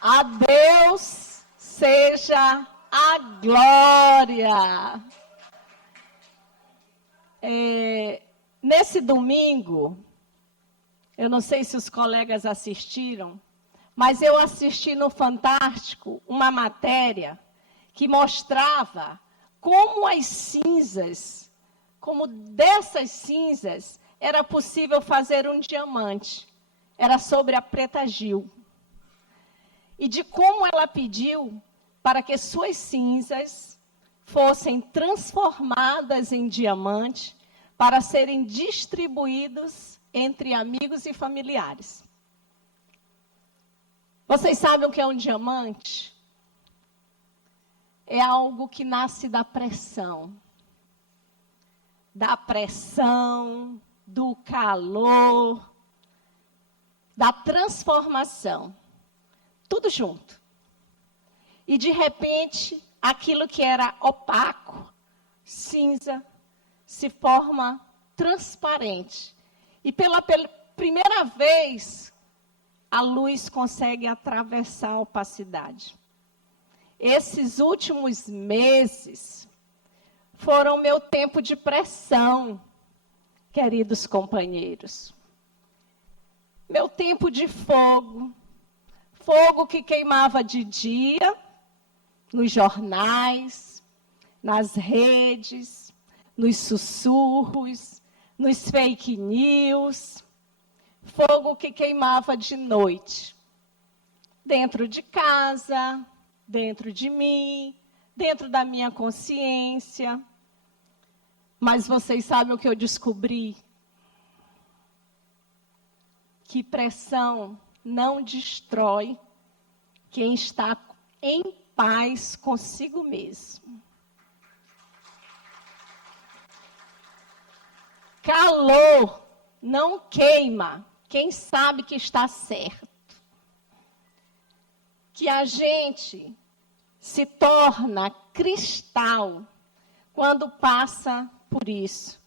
A Deus seja a glória. Nesse domingo, eu não sei se os colegas assistiram, mas eu assisti no Fantástico uma matéria que mostrava como as cinzas, como dessas cinzas, era possível fazer um diamante. Era sobre a Preta Gil. E de como ela pediu para que suas cinzas fossem transformadas em diamante para serem distribuídos entre amigos e familiares. Vocês sabem o que é um diamante? É algo que nasce da pressão, do calor, da transformação. Tudo junto. E, de repente, aquilo que era opaco, cinza, se forma transparente. E pela primeira vez, a luz consegue atravessar a opacidade. Esses últimos meses foram meu tempo de pressão, queridos companheiros. Meu tempo de fogo. Fogo que queimava de dia, nos jornais, nas redes, nos sussurros, nos fake news. Fogo que queimava de noite, dentro de casa, dentro de mim, dentro da minha consciência. Mas vocês sabem o que eu descobri? Que pressão não destrói quem está em paz consigo mesmo. Calor não queima quem sabe que está certo. Que a gente se torna cristal quando passa por isso.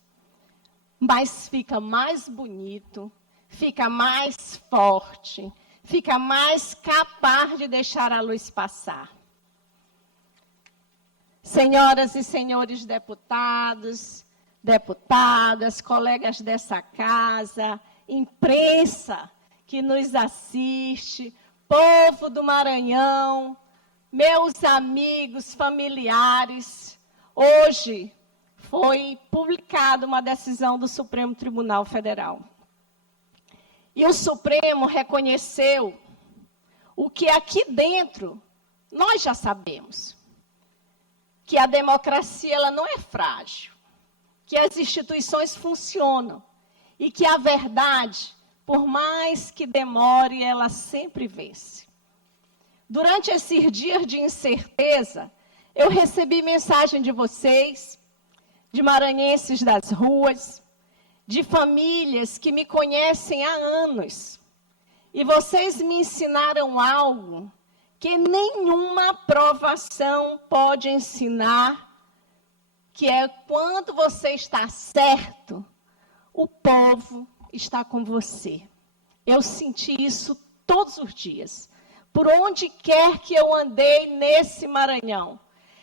Mas fica mais bonito, fica mais forte, fica mais capaz de deixar a luz passar. Senhoras e senhores deputados, deputadas, colegas dessa casa, imprensa que nos assiste, povo do Maranhão, meus amigos, familiares, hoje foi publicada uma decisão do Supremo Tribunal Federal. E o Supremo reconheceu o que aqui dentro nós já sabemos, que a democracia ela não é frágil, que as instituições funcionam e que a verdade, por mais que demore, ela sempre vence. Durante esses dias de incerteza, eu recebi mensagem de vocês, de maranhenses das ruas, de famílias que me conhecem há anos. E vocês me ensinaram algo que nenhuma provação pode ensinar, que é quando você está certo, o povo está com você. Eu senti isso todos os dias. Por onde quer que eu andei nesse Maranhão,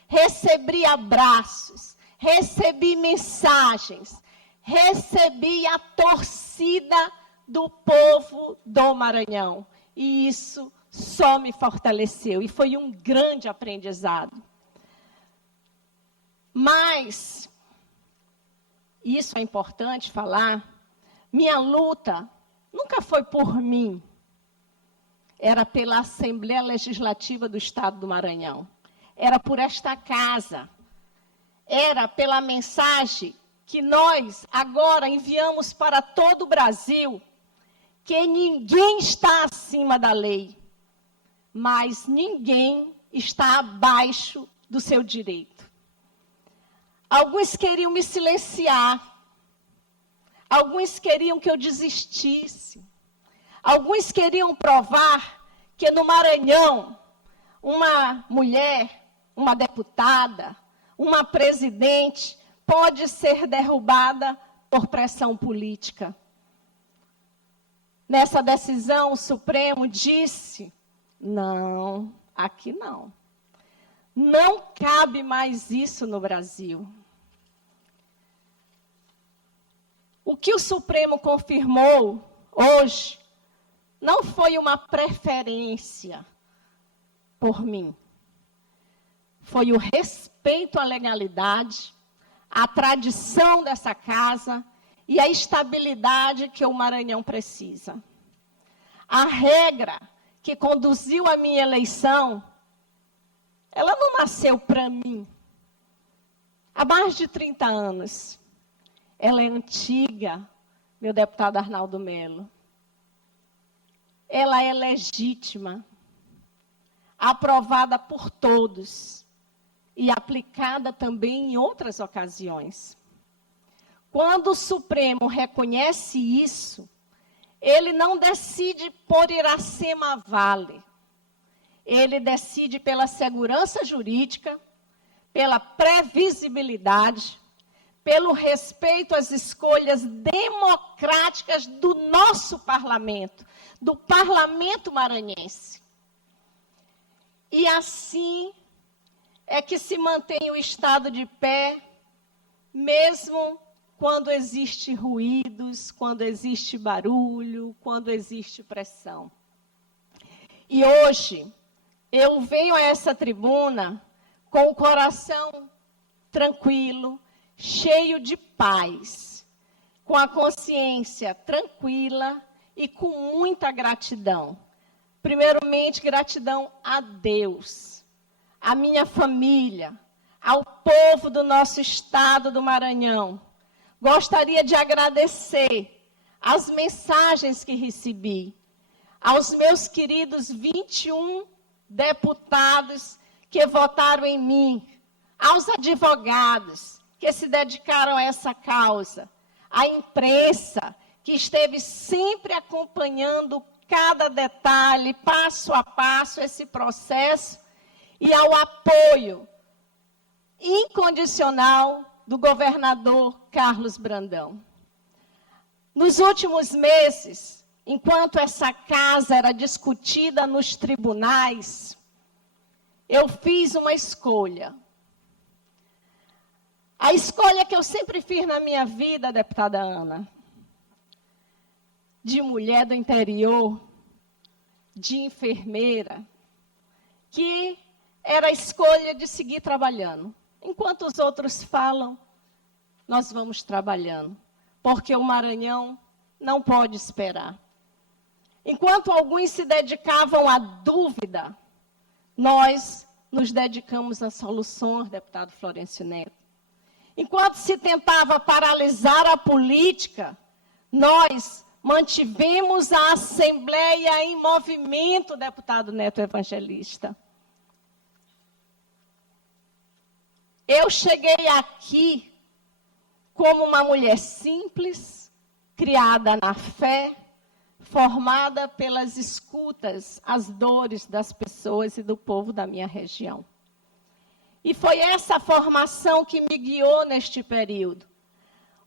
recebi abraços, recebi mensagens, recebi a torcida do povo do Maranhão. E isso só me fortaleceu. E foi um grande aprendizado. Mas, isso é importante falar, minha luta nunca foi por mim. Era pela Assembleia Legislativa do Estado do Maranhão. Era por esta casa. Era pela mensagem que nós agora enviamos para todo o Brasil, que ninguém está acima da lei, mas ninguém está abaixo do seu direito. Alguns queriam me silenciar, alguns queriam que eu desistisse, alguns queriam provar que no Maranhão, uma mulher, uma deputada, uma presidente, pode ser derrubada por pressão política. Nessa decisão, o Supremo disse Não, aqui não. Não cabe mais isso no Brasil. O que o Supremo confirmou hoje não foi uma preferência por mim. Foi o respeito à legalidade, à tradição dessa casa e à estabilidade que o Maranhão precisa. A regra que conduziu a minha eleição, ela não nasceu para mim. Há mais de 30 anos. Ela é antiga, meu deputado Arnaldo Melo. Ela é legítima, aprovada por todos e aplicada também em outras ocasiões. Quando o Supremo reconhece isso, ele não decide por Iracema Vale. Ele decide pela segurança jurídica, pela previsibilidade, pelo respeito às escolhas democráticas do nosso parlamento, do parlamento maranhense. E assim é que se mantém o Estado de pé, mesmo quando existe ruídos, quando existe barulho, quando existe pressão. E hoje, eu venho a essa tribuna com o coração tranquilo, cheio de paz, com a consciência tranquila e com muita gratidão. Primeiramente, gratidão a Deus, à minha família, ao povo do nosso estado do Maranhão. Gostaria de agradecer as mensagens que recebi, aos meus queridos 21 deputados que votaram em mim, aos advogados que se dedicaram a essa causa, à imprensa que esteve sempre acompanhando cada detalhe, passo a passo, esse processo, e ao apoio incondicional do governador Carlos Brandão. Nos últimos meses, enquanto essa casa era discutida nos tribunais, eu fiz uma escolha. A escolha que eu sempre fiz na minha vida, deputada Ana, de mulher do interior, de enfermeira, que era a escolha de seguir trabalhando. Enquanto os outros falam, nós vamos trabalhando, porque o Maranhão não pode esperar. Enquanto alguns se dedicavam à dúvida, nós nos dedicamos a soluções, deputado Florencio Neto. Enquanto se tentava paralisar a política, nós mantivemos a Assembleia em movimento, deputado Neto Evangelista. Eu cheguei aqui como uma mulher simples, criada na fé, formada pelas escutas, as dores das pessoas e do povo da minha região. E foi essa formação que me guiou neste período.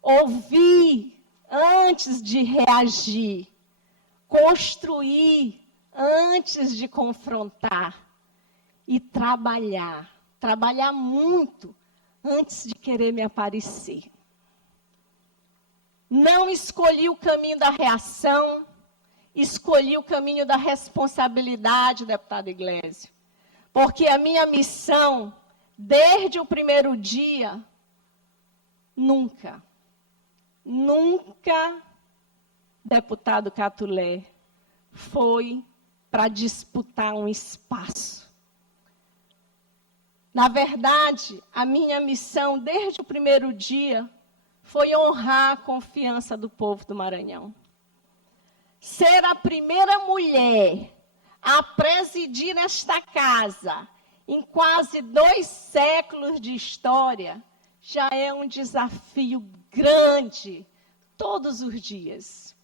Ouvir antes de reagir, construir antes de confrontar e trabalhar muito antes de querer me aparecer. Não escolhi o caminho da reação, escolhi o caminho da responsabilidade, deputado Iglesias, porque a minha missão, desde o primeiro dia, nunca, deputado Catulé, foi para disputar um espaço. Na verdade, a minha missão, desde o primeiro dia, foi honrar a confiança do povo do Maranhão. Ser a primeira mulher a presidir esta casa, em quase 2 séculos de história, já é um desafio grande, todos os dias.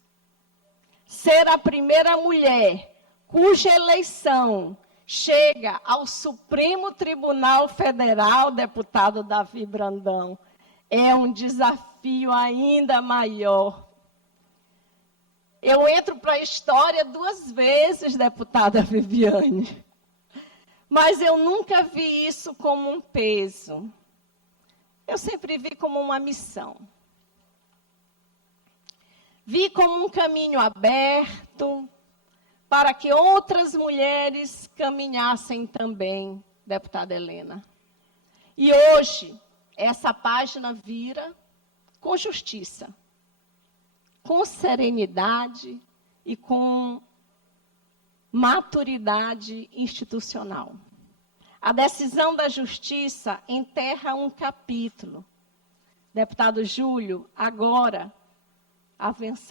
Ser a primeira mulher cuja eleição chega ao Supremo Tribunal Federal, deputado Davi Brandão, é um desafio ainda maior. Eu entro para a história 2 vezes, deputada Viviane. Mas eu nunca vi isso como um peso. Eu sempre vi como uma missão. Vi como um caminho aberto para que outras mulheres caminhassem também, deputada Helena. E hoje, essa página vira com justiça, com serenidade e com maturidade institucional. A decisão da justiça enterra um capítulo. Deputado Júlio, agora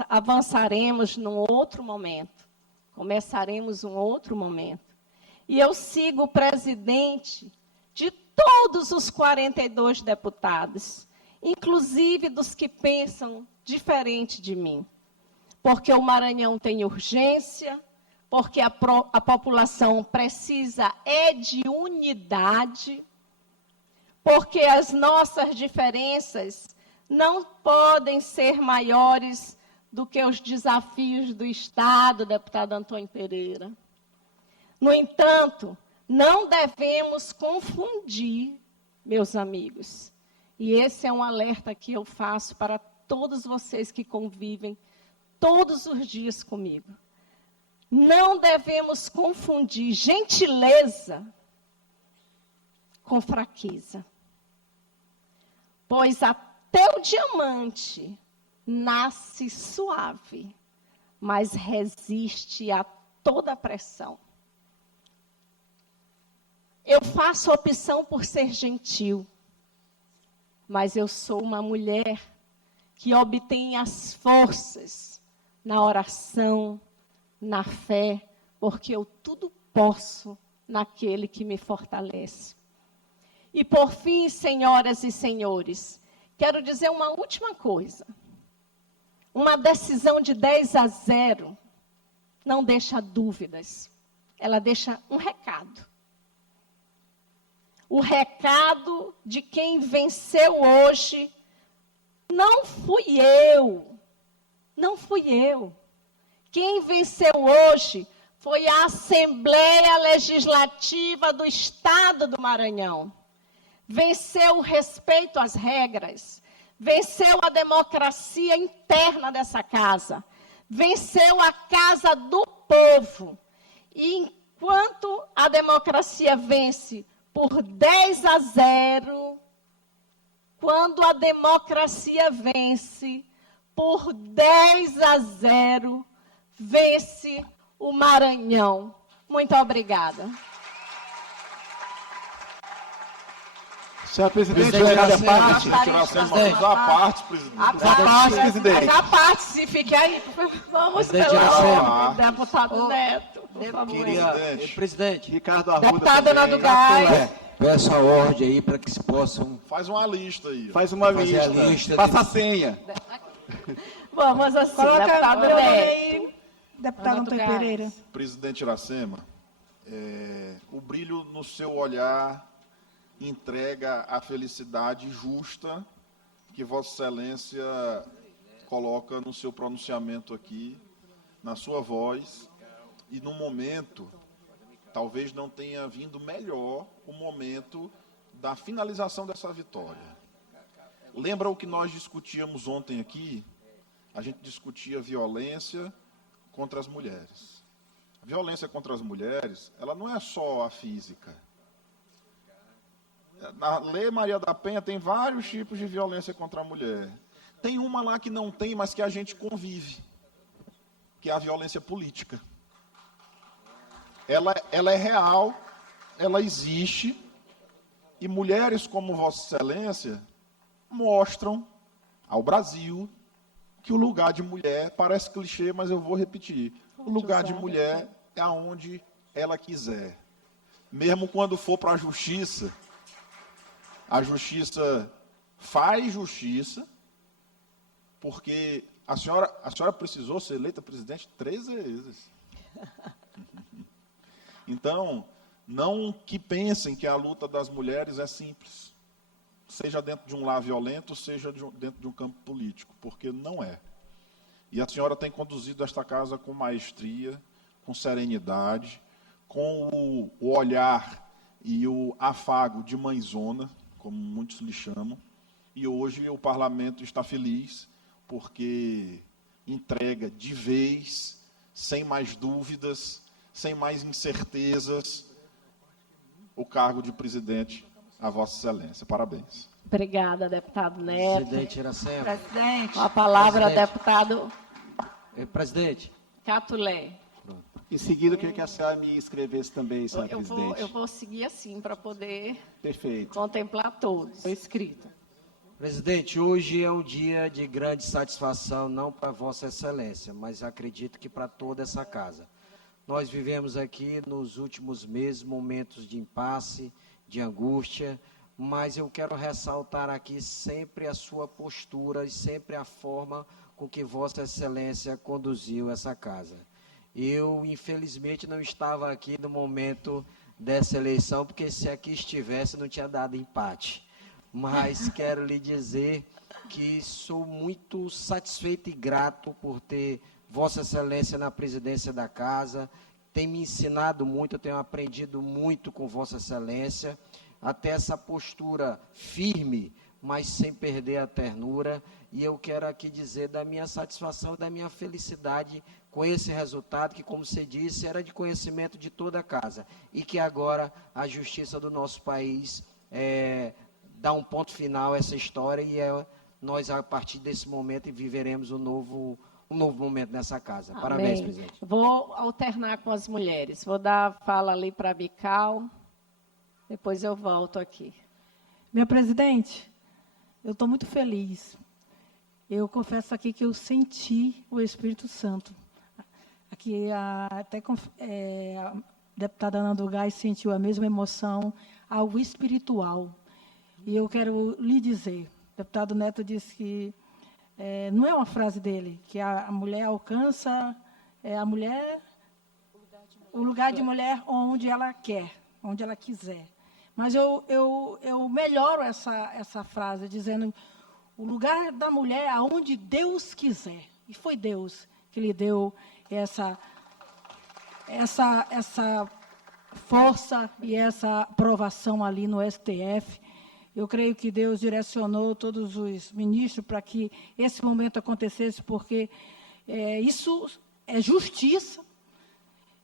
avançaremos num outro momento. Começaremos um outro momento. E eu sigo o presidente de todos os 42 deputados, inclusive dos que pensam diferente de mim. Porque o Maranhão tem urgência, porque a população precisa de unidade, porque as nossas diferenças não podem ser maiores do que os desafios do Estado, deputado Antônio Pereira. No entanto, não devemos confundir, meus amigos, e esse é um alerta que eu faço para todos vocês que convivem todos os dias comigo. Não devemos confundir gentileza com fraqueza. Pois até o diamante nasce suave, mas resiste a toda pressão. Eu faço opção por ser gentil, mas eu sou uma mulher que obtém as forças na oração, na fé, porque eu tudo posso naquele que me fortalece. E por fim, senhoras e senhores, quero dizer uma última coisa. Uma decisão de 10-0 não deixa dúvidas, ela deixa um recado. O recado de quem venceu hoje não fui eu. Quem venceu hoje foi a Assembleia Legislativa do Estado do Maranhão. Venceu o respeito às regras, venceu a democracia interna dessa casa, venceu a casa do povo. E enquanto a democracia vence por 10-0, quando a democracia vence por 10-0, vence o Maranhão. Muito obrigada. Senhora presidente, a parte, se fique aí. Vamos pelo deputado Neto, por favor. Presidente, Ricardo Arruda. Deputada Ana do Gás. Peço a ordem aí para que se possam... Faz uma lista aí. Faz uma lista. Passa a senha. Vamos assim, deputado Neto. Deputado Antônio Pereira. Presidente Iracema, o brilho no seu olhar entrega a felicidade justa que Vossa Excelência coloca no seu pronunciamento aqui, na sua voz, e no momento, talvez não tenha vindo melhor o momento da finalização dessa vitória. Lembra o que nós discutíamos ontem aqui? A gente discutia violência contra as mulheres. A violência contra as mulheres, ela não é só a física. Na Lei Maria da Penha tem vários tipos de violência contra a mulher. Tem uma lá que não tem, mas que a gente convive, que é a violência política. Ela é real, ela existe, e mulheres como Vossa Excelência mostram ao Brasil que o lugar de mulher, parece clichê, mas eu vou repetir, o lugar de mulher é aonde ela quiser. Mesmo quando for para a justiça faz justiça, porque a senhora precisou ser eleita presidente 3 vezes. Então, não que pensem que a luta das mulheres é simples, seja dentro de um lar violento, seja dentro de um campo político, porque não é. E a senhora tem conduzido esta casa com maestria, com serenidade, com o olhar e o afago de mãezona, como muitos lhe chamam. E hoje o parlamento está feliz porque entrega de vez, sem mais dúvidas, sem mais incertezas, o cargo de presidente a Vossa Excelência. Parabéns. Obrigada, deputado Neto. Presidente Iracema. Presidente, Com a palavra, Presidente. deputado Presidente. Catulé. Em seguida, eu queria que a senhora me escrevesse também, senhora Eu presidente. vou seguir assim para poder Perfeito. contemplar todos. Estou escrita. Presidente, hoje é um dia de grande satisfação, não para Vossa Excelência, mas acredito que para toda essa casa. Nós vivemos aqui nos últimos meses momentos de impasse, de angústia, mas eu quero ressaltar aqui sempre a sua postura e sempre a forma com que Vossa Excelência conduziu essa casa. Eu, infelizmente, não estava aqui no momento dessa eleição, porque se aqui estivesse não tinha dado empate. Mas quero lhe dizer que sou muito satisfeito e grato por ter Vossa Excelência na presidência da casa. Tem me ensinado muito, eu tenho aprendido muito com Vossa Excelência, até essa postura firme, mas sem perder a ternura. E eu quero aqui dizer da minha satisfação, da minha felicidade com esse resultado, que, como você disse, era de conhecimento de toda a casa. E que agora a justiça do nosso país dá um ponto final a essa história e nós, a partir desse momento, viveremos um novo momento nessa casa. Amém. Parabéns, presidente. Vou alternar com as mulheres. Vou dar a fala ali para a Bical, depois eu volto aqui. minha presidente, eu estou muito feliz. Eu confesso aqui que eu senti o Espírito Santo. Aqui a deputada Ana do Gás sentiu a mesma emoção, algo espiritual. E eu quero lhe dizer, o deputado Neto disse que, não é uma frase dele, que a mulher alcança, o lugar de mulher onde ela quer, onde ela quiser. Mas eu melhoro essa frase, dizendo o lugar da mulher aonde Deus quiser. E foi Deus que lhe deu essa força e essa aprovação ali no STF. Eu creio que Deus direcionou todos os ministros para que esse momento acontecesse, porque isso é justiça.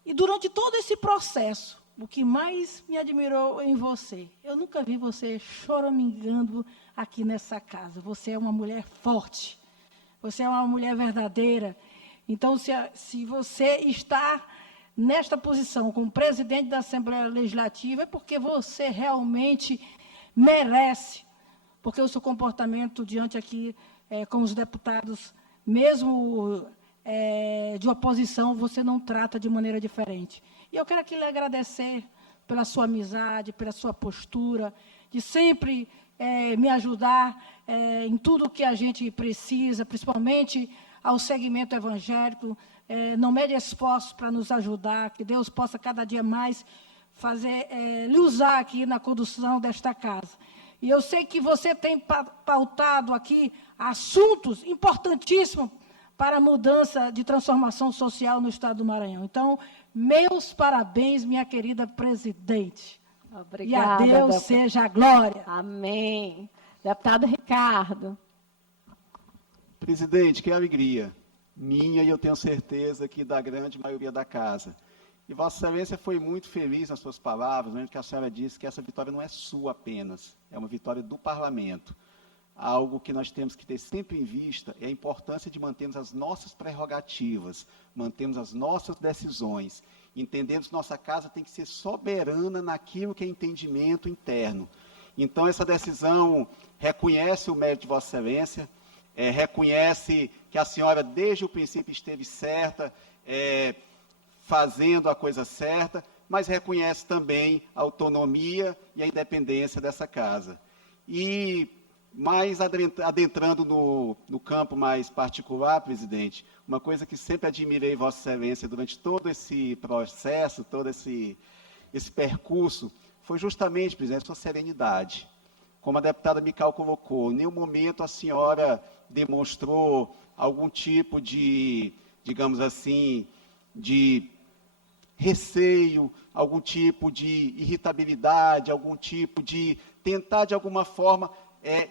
E durante todo esse processo, o que mais me admirou em você, eu nunca vi você choramingando aqui nessa casa. Você é uma mulher forte, você é uma mulher verdadeira. Então, se você está nesta posição como presidente da Assembleia Legislativa, é porque você realmente merece, porque o seu comportamento diante aqui com os deputados, mesmo de oposição, você não trata de maneira diferente. E eu quero aqui lhe agradecer pela sua amizade, pela sua postura, de sempre me ajudar em tudo que a gente precisa, principalmente ao segmento evangélico. Não mede esforços para nos ajudar, que Deus possa cada dia mais lhe usar aqui na condução desta casa. E eu sei que você tem pautado aqui assuntos importantíssimos para a mudança de transformação social no Estado do Maranhão. Então, meus parabéns, minha querida presidente. Obrigada. E a Deus seja a glória. Amém. Deputado Ricardo. Presidente, que alegria minha, e eu tenho certeza que da grande maioria da casa. E Vossa Excelência foi muito feliz nas suas palavras, onde a senhora disse que essa vitória não é sua apenas, é uma vitória do parlamento. Algo que nós temos que ter sempre em vista é a importância de mantermos as nossas prerrogativas, mantermos as nossas decisões, entendemos que nossa casa tem que ser soberana naquilo que é entendimento interno. Então, essa decisão reconhece o mérito de Vossa Excelência, reconhece que a senhora, desde o princípio, esteve certa, fazendo a coisa certa, mas reconhece também a autonomia e a independência dessa casa. E, mais adentrando no campo mais particular, presidente, uma coisa que sempre admirei Vossa Excelência durante todo esse processo, todo esse percurso, foi justamente, presidente, a sua serenidade. como a deputada Mical colocou, em nenhum momento a senhora demonstrou algum tipo de, digamos assim, de receio, algum tipo de irritabilidade, algum tipo de tentar, de alguma forma,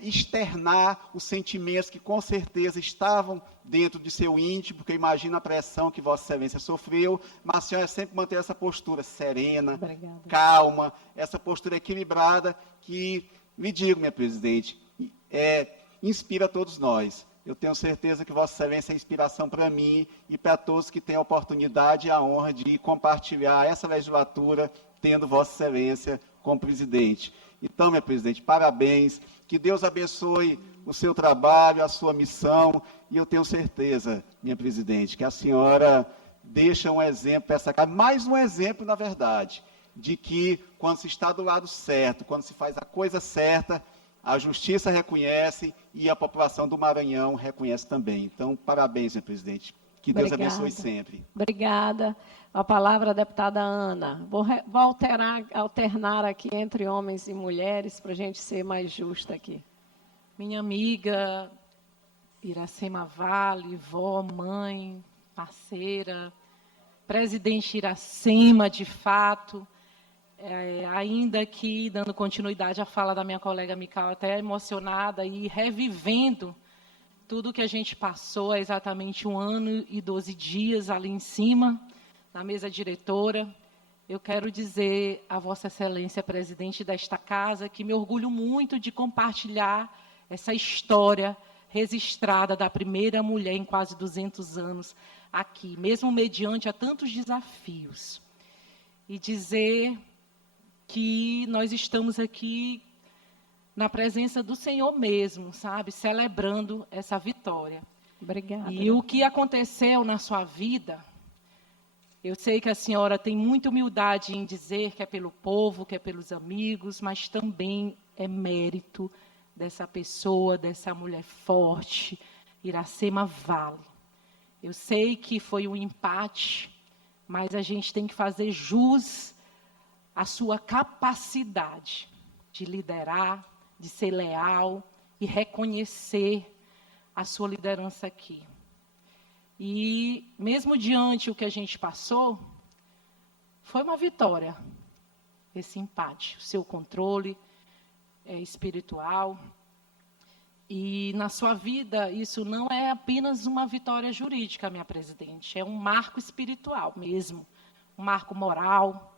externar os sentimentos que, com certeza, estavam dentro de seu íntimo, porque imagina a pressão que Vossa Excelência sofreu, mas a senhora sempre mantém essa postura serena, Obrigada. calma, essa postura equilibrada, que, me digo, minha presidente, inspira todos nós. Eu tenho certeza que Vossa Excelência é inspiração para mim e para todos que têm a oportunidade e a honra de compartilhar essa legislatura, tendo Vossa Excelência como presidente. Então, minha presidente, parabéns, que Deus abençoe o seu trabalho, a sua missão, e eu tenho certeza, minha presidente, que a senhora deixa um exemplo para essa casa, mais um exemplo, na verdade, de que quando se está do lado certo, quando se faz a coisa certa, a justiça reconhece e a população do Maranhão reconhece também. Então, parabéns, minha presidente. Que Deus abençoe sempre. Obrigada. A palavra, a deputada Ana. Vou alternar aqui entre homens e mulheres para a gente ser mais justa aqui. Minha amiga Iracema Vale, vó, mãe, parceira, presidente Iracema, de fato, ainda que, dando continuidade à fala da minha colega Mical, até emocionada e revivendo tudo que a gente passou, há exatamente 1 ano e 12 dias ali em cima, na mesa diretora. Eu quero dizer a Vossa Excelência, presidente desta casa, que me orgulho muito de compartilhar essa história registrada da primeira mulher em quase 200 anos aqui, mesmo mediante a tantos desafios. E dizer que nós estamos aqui na presença do Senhor mesmo, sabe? Celebrando essa vitória. Obrigada. E o que aconteceu na sua vida, eu sei que a senhora tem muita humildade em dizer que é pelo povo, que é pelos amigos, mas também é mérito dessa pessoa, dessa mulher forte, Iracema Vale. Eu sei que foi um empate, mas a gente tem que fazer jus à sua capacidade de liderar, de ser leal e reconhecer a sua liderança aqui. E, mesmo diante do que a gente passou, foi uma vitória, esse empate, o seu controle espiritual. E, na sua vida, isso não é apenas uma vitória jurídica, minha presidente, é um marco espiritual mesmo, um marco moral,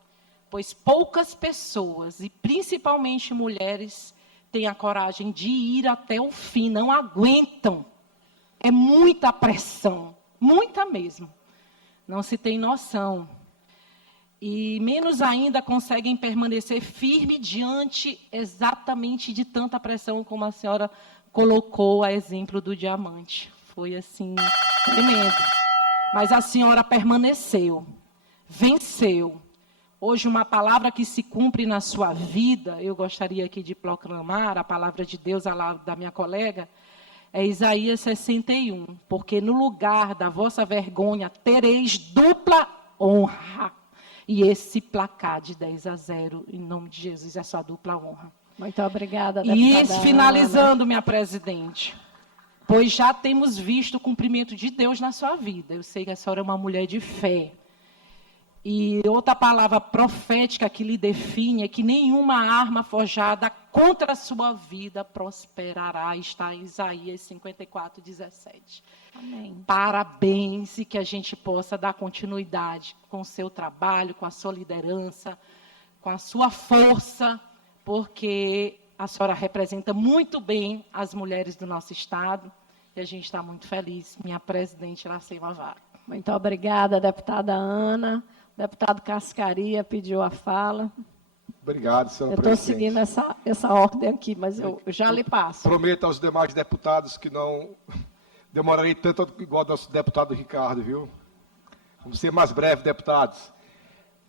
pois poucas pessoas, e principalmente mulheres, têm a coragem de ir até o fim, não aguentam. É muita pressão, muita mesmo. Não se tem noção. E menos ainda conseguem permanecer firme diante exatamente de tanta pressão como a senhora colocou a exemplo do diamante. Foi assim, tremendo. Mas a senhora permaneceu, venceu. Hoje, uma palavra que se cumpre na sua vida, eu gostaria aqui de proclamar a palavra de Deus ao lado da minha colega, é Isaías 61. Porque no lugar da vossa vergonha tereis dupla honra. E esse placar de 10-0, em nome de Jesus, é só dupla honra. Muito obrigada, deputada E finalizando, minha presidente, pois já temos visto o cumprimento de Deus na sua vida. Eu sei que a senhora é uma mulher de fé. E outra palavra profética que lhe define é que nenhuma arma forjada contra a sua vida prosperará. Está em Isaías 54:17. Amém. Parabéns, e que a gente possa dar continuidade com o seu trabalho, com a sua liderança, com a sua força, porque a senhora representa muito bem as mulheres do nosso Estado, e a gente está muito feliz, minha presidente Iracema Vale. Muito obrigada, deputada Ana. O deputado Cascaria pediu a fala. Obrigado, senhora Eu estou presidente. seguindo essa ordem aqui, mas eu já lhe passo. Prometo aos demais deputados que não demorarei tanto igual ao nosso deputado Ricardo, viu? Vamos ser mais breves, deputados.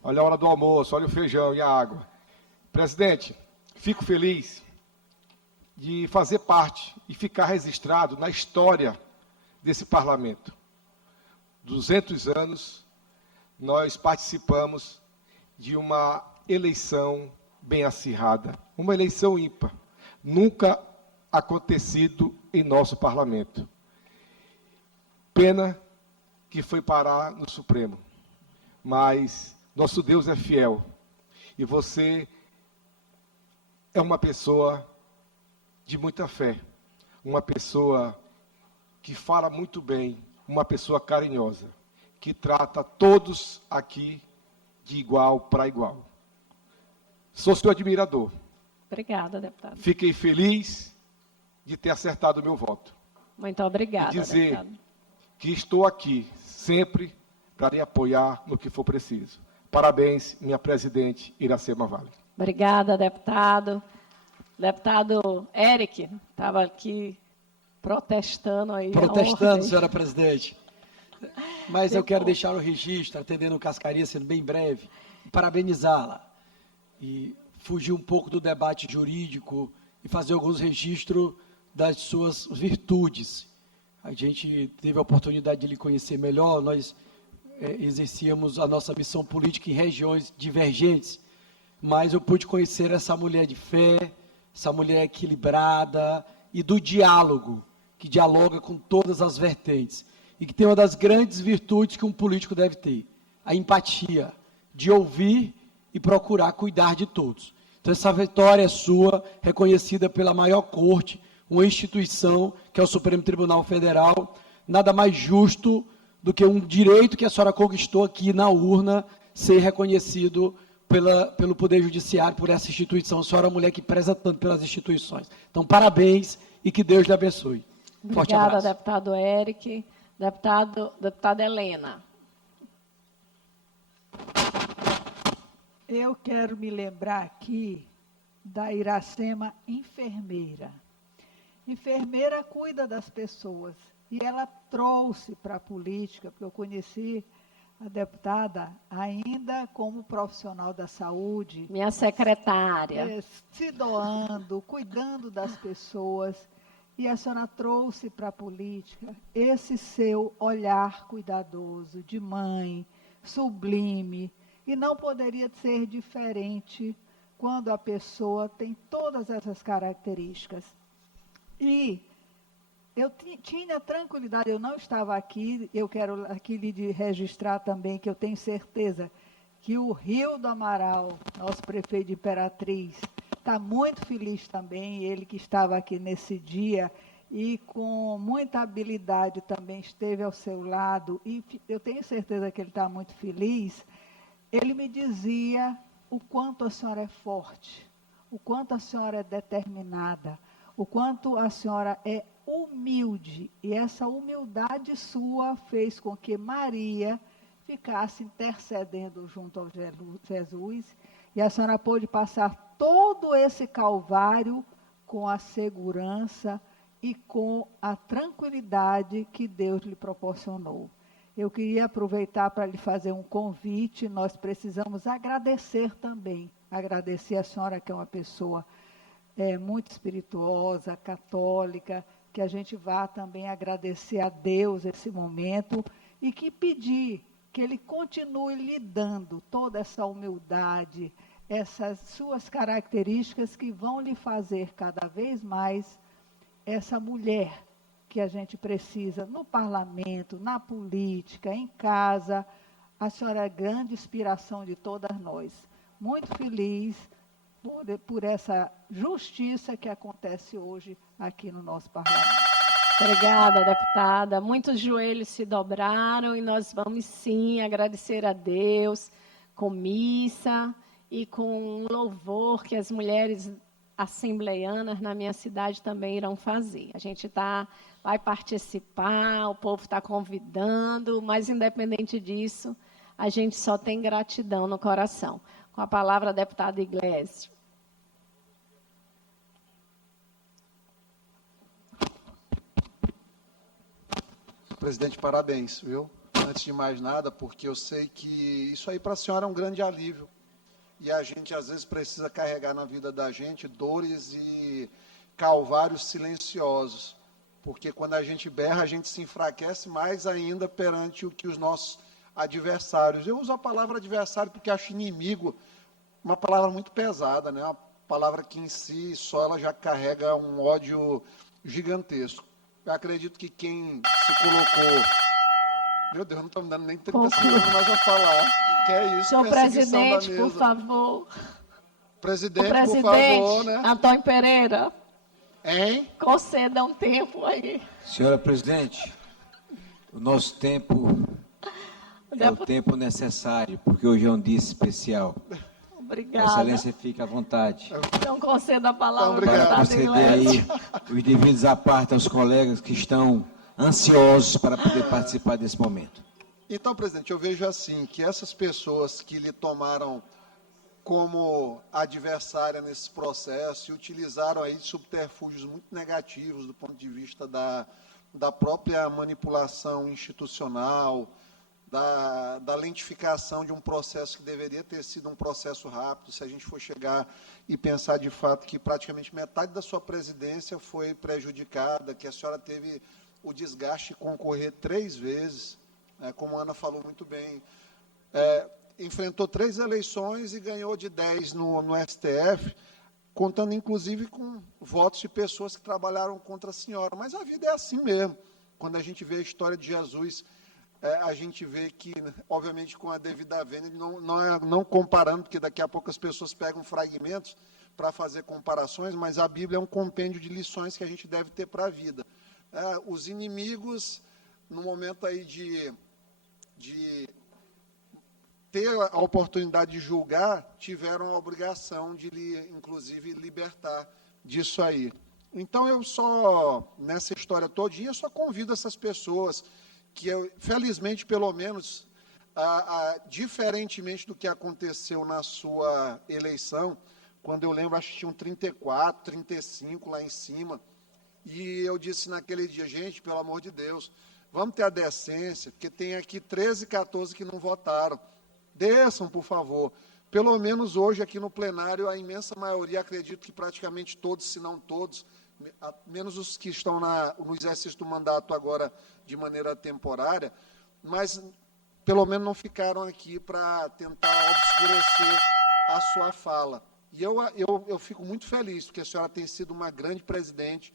Olha a hora do almoço, olha o feijão e a água. Presidente, fico feliz de fazer parte e ficar registrado na história desse parlamento. 200 anos, nós participamos de uma eleição bem acirrada, uma eleição ímpar. nunca acontecido em nosso parlamento. Pena que foi parar no Supremo, mas nosso Deus é fiel e você é uma pessoa de muita fé, uma pessoa que fala muito bem, uma pessoa carinhosa, que trata todos aqui de igual para igual. Sou seu admirador. Obrigada, deputado. Fiquei feliz de ter acertado o meu voto. Muito obrigada, E dizer deputado. que estou aqui sempre para lhe apoiar no que for preciso. Parabéns, minha presidente Iracema Vale. Obrigada, deputado. Deputado Eric estava aqui protestando aí. a Protestando, ordem. senhora presidente. Mas eu quero deixar o registro, atendendo o Cascaria, sendo bem breve, parabenizá-la. E fugir um pouco do debate jurídico e fazer alguns registros das suas virtudes. A gente teve a oportunidade de lhe conhecer melhor, nós exercíamos a nossa missão política em regiões divergentes, mas eu pude conhecer essa mulher de fé, essa mulher equilibrada e do diálogo, que dialoga com todas as vertentes, e que tem uma das grandes virtudes que um político deve ter, a empatia, de ouvir e procurar cuidar de todos. Então, essa vitória é sua, reconhecida pela maior corte, uma instituição, que é o Supremo Tribunal Federal, nada mais justo do que um direito que a senhora conquistou aqui na urna, ser reconhecido pelo Poder Judiciário, por essa instituição. A senhora é uma mulher que preza tanto pelas instituições. Então, parabéns e que Deus lhe abençoe. Forte Obrigada, abraço. deputado Eric. Deputada Helena. Eu quero me lembrar aqui da Iracema enfermeira. Enfermeira cuida das pessoas e ela trouxe para a política, porque eu conheci a deputada ainda como profissional da saúde, Minha secretária. se doando, cuidando das pessoas, e a senhora trouxe para a política esse seu olhar cuidadoso, de mãe, sublime, e não poderia ser diferente quando a pessoa tem todas essas características. E eu tinha tranquilidade, eu não estava aqui, eu quero aqui lhe registrar também que eu tenho certeza que o Rio do Amaral, nosso prefeito de Imperatriz, está muito feliz também, ele que estava aqui nesse dia e com muita habilidade também esteve ao seu lado, e eu tenho certeza que ele está muito feliz. Ele me dizia o quanto a senhora é forte, o quanto a senhora é determinada, o quanto a senhora é humilde, e essa humildade sua fez com que Maria ficasse intercedendo junto ao Jesus, e a senhora pôde passar todo esse calvário com a segurança e com a tranquilidade que Deus lhe proporcionou. Eu queria aproveitar para lhe fazer um convite, nós precisamos agradecer também, agradecer a senhora que é uma pessoa muito espirituosa, católica, que a gente vá também agradecer a Deus esse momento e que pedir que Ele continue lhe dando toda essa humildade, essas suas características que vão lhe fazer cada vez mais essa mulher que a gente precisa no parlamento, na política, em casa. A senhora é a grande inspiração de todas nós. Muito feliz por essa justiça que acontece hoje aqui no nosso parlamento. Obrigada, deputada. Muitos joelhos se dobraram e nós vamos sim agradecer a Deus com missa e com um louvor que as mulheres assembleianas na minha cidade também irão fazer. A gente vai participar, o povo está convidando, mas independente disso, a gente só tem gratidão no coração. Com a palavra, a deputada Iglesias. Presidente, parabéns, viu? Antes de mais nada, porque eu sei que isso aí para a senhora é um grande alívio. E a gente, às vezes, precisa carregar na vida da gente dores e calvários silenciosos. Porque quando a gente berra, a gente se enfraquece mais ainda perante o que os nossos adversários. Eu uso a palavra adversário porque acho inimigo uma palavra muito pesada, né? Uma palavra que em si só ela já carrega um ódio gigantesco. Eu acredito que quem se colocou... Meu Deus, não estou me dando nem 30 segundos mais a falar. Que é isso, Senhor perseguição da presidente, mesa. por favor. Presidente, O presidente, por favor, né? Antônio Pereira, Hein? conceda um tempo aí. Senhora presidente, o nosso tempo é o tempo necessário, porque hoje é um dia especial. Vossa Obrigada. Excelência, fique à vontade. Então, conceda a palavra Então, ao obrigado. deputado Conceder Ilécio. aí os devidos à parte aos colegas que estão ansiosos para poder participar desse momento. Então, presidente, eu vejo assim, que essas pessoas que lhe tomaram como adversária nesse processo e utilizaram aí subterfúgios muito negativos do ponto de vista da própria manipulação institucional, da lentificação de um processo que deveria ter sido um processo rápido, se a gente for chegar e pensar de fato que praticamente metade da sua presidência foi prejudicada, que a senhora teve o desgaste de concorrer 3 vezes, como a Ana falou muito bem, enfrentou 3 eleições e ganhou de 10 no STF, contando inclusive com votos de pessoas que trabalharam contra a senhora. Mas a vida é assim mesmo. Quando a gente vê a história de Jesus, a gente vê que, obviamente, com a devida vênia, não comparando, porque daqui a pouco as pessoas pegam fragmentos para fazer comparações, mas a Bíblia é um compêndio de lições que a gente deve ter para a vida. Os inimigos, no momento aí de ter a oportunidade de julgar, tiveram a obrigação de, inclusive, libertar disso aí. Então, nessa história todinha, eu só convido essas pessoas que, felizmente, pelo menos, diferentemente do que aconteceu na sua eleição, quando eu lembro, acho que tinham 34, 35 lá em cima, e eu disse naquele dia, gente, pelo amor de Deus, vamos ter a decência, porque tem aqui 13, 14 que não votaram. Desçam, por favor. Pelo menos hoje, aqui no plenário, a imensa maioria, acredito que praticamente todos, se não todos, menos os que estão no exercício do mandato agora de maneira temporária, mas pelo menos não ficaram aqui para tentar obscurecer a sua fala. E eu fico muito feliz, porque a senhora tem sido uma grande presidente,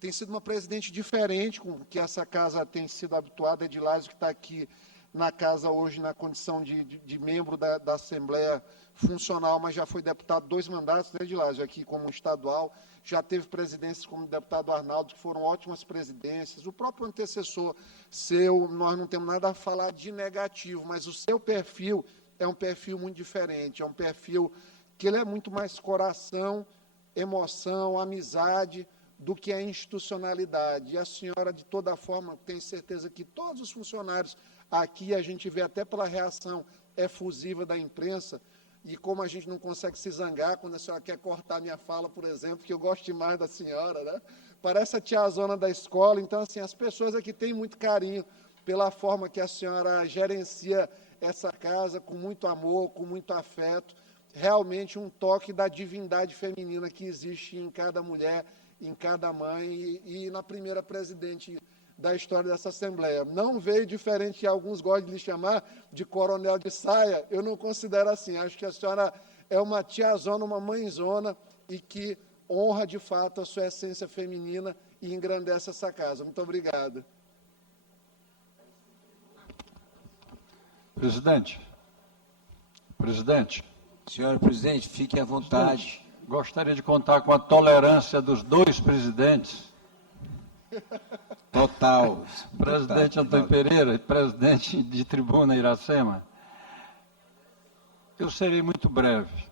tem sido uma presidente diferente com que essa casa tem sido habituada. Edilásio, que está aqui na casa hoje na condição de membro da Assembleia funcional, mas já foi deputado 2 mandatos, né, Edilásio, aqui como estadual, já teve presidências como deputado Arnaldo, que foram ótimas presidências, o próprio antecessor seu, nós não temos nada a falar de negativo, mas o seu perfil é um perfil muito diferente, é um perfil que ele é muito mais coração, emoção, amizade, do que a institucionalidade. E a senhora, de toda forma, tenho certeza que todos os funcionários aqui, a gente vê até pela reação efusiva da imprensa, e como a gente não consegue se zangar quando a senhora quer cortar minha fala, por exemplo, que eu gosto demais da senhora, né? Parece a tiazona da escola. Então, assim, as pessoas aqui têm muito carinho pela forma que a senhora gerencia essa casa, com muito amor, com muito afeto, realmente um toque da divindade feminina que existe em cada mulher, em cada mãe e na primeira presidente da história dessa Assembleia. Não veio diferente, que alguns gostam de lhe chamar de coronel de saia, eu não considero assim. Acho que a senhora é uma tiazona, uma mãezona, e que honra, de fato, a sua essência feminina e engrandece essa casa. Muito obrigado. Presidente. Senhor presidente, fique à vontade. Gostaria de contar com a tolerância dos 2 presidentes. Total. Presidente Antônio Pereira e presidente de Tribuna Iracema. Eu serei muito breve.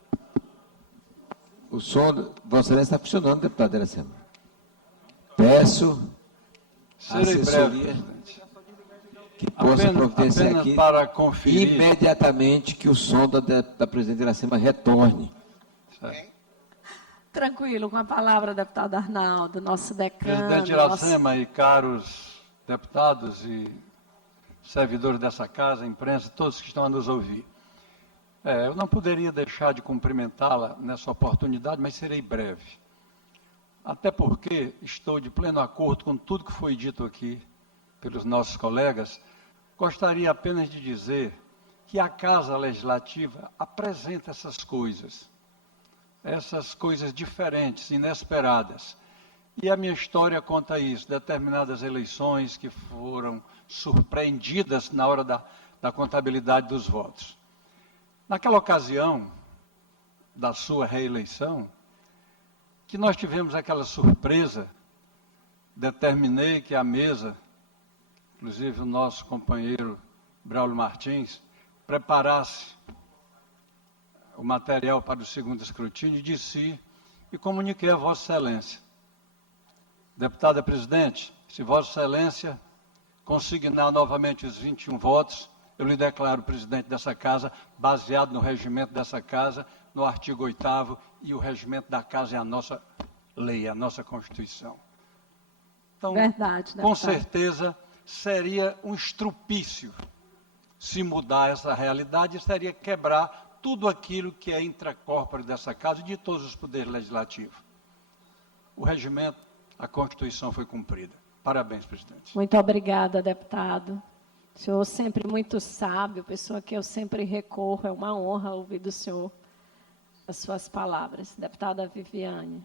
O som, Vossa Excelência está funcionando, deputado Iracema. Peço à Serei breve, assessoria presidente. que possa providenciar Apenas aqui para conferir. imediatamente que o som da presidente Iracema retorne. Tranquilo, com a palavra, deputado Arnaldo, nosso decano. Presidente Iracema e caros deputados e servidores dessa casa, imprensa, todos que estão a nos ouvir. Eu não poderia deixar de cumprimentá-la nessa oportunidade, mas serei breve. Até porque estou de pleno acordo com tudo que foi dito aqui pelos nossos colegas. Gostaria apenas de dizer que a Casa Legislativa apresenta essas coisas. essas coisas diferentes, inesperadas. E a minha história conta isso, determinadas eleições que foram surpreendidas na hora da contabilidade dos votos. Naquela ocasião da sua reeleição, que nós tivemos aquela surpresa, determinei que a mesa, inclusive o nosso companheiro Braulio Martins, preparasse o material para o segundo escrutínio e disse e comuniquei a Vossa Excelência. Deputada Presidente, se Vossa Excelência consignar novamente os 21 votos, eu lhe declaro presidente dessa casa, baseado no regimento dessa casa, no artigo 8º, e o regimento da casa é a nossa lei, a nossa Constituição. Então, Verdade, com certeza, seria um estrupício se mudar essa realidade, seria quebrar tudo aquilo que é intracorpore dessa casa e de todos os poderes legislativos. O regimento, a Constituição foi cumprida. Parabéns, presidente. Muito obrigada, deputado. O senhor sempre muito sábio, pessoa que eu sempre recorro. É uma honra ouvir do senhor as suas palavras. Deputada Viviane.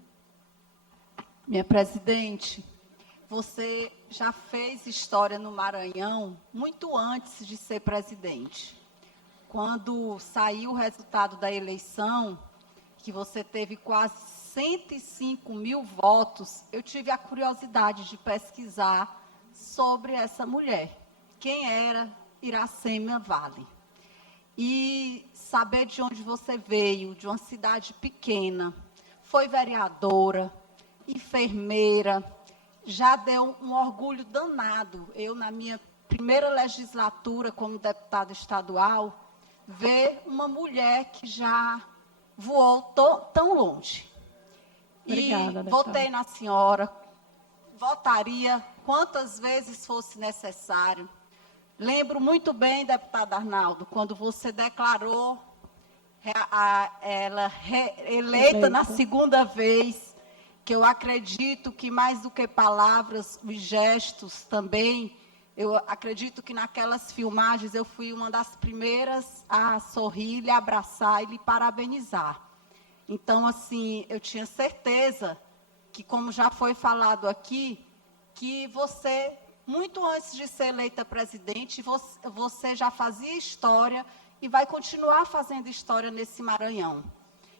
Minha presidente, você já fez história no Maranhão muito antes de ser presidente. Quando saiu o resultado da eleição, que você teve quase 105 mil votos, eu tive a curiosidade de pesquisar sobre essa mulher. Quem era Iracema Vale? E saber de onde você veio, de uma cidade pequena, foi vereadora, enfermeira, já deu um orgulho danado. Eu, na minha primeira legislatura como deputada estadual, ver uma mulher que já voou tão longe. Obrigada, e votei na senhora, votaria quantas vezes fosse necessário. Lembro muito bem, deputado Arnaldo, quando você declarou ela eleita na segunda vez, que eu acredito que mais do que palavras, os gestos também, eu acredito que naquelas filmagens eu fui uma das primeiras a sorrir, lhe abraçar e lhe parabenizar. Então, assim, eu tinha certeza que, como já foi falado aqui, que você, muito antes de ser eleita presidente, você já fazia história e vai continuar fazendo história nesse Maranhão.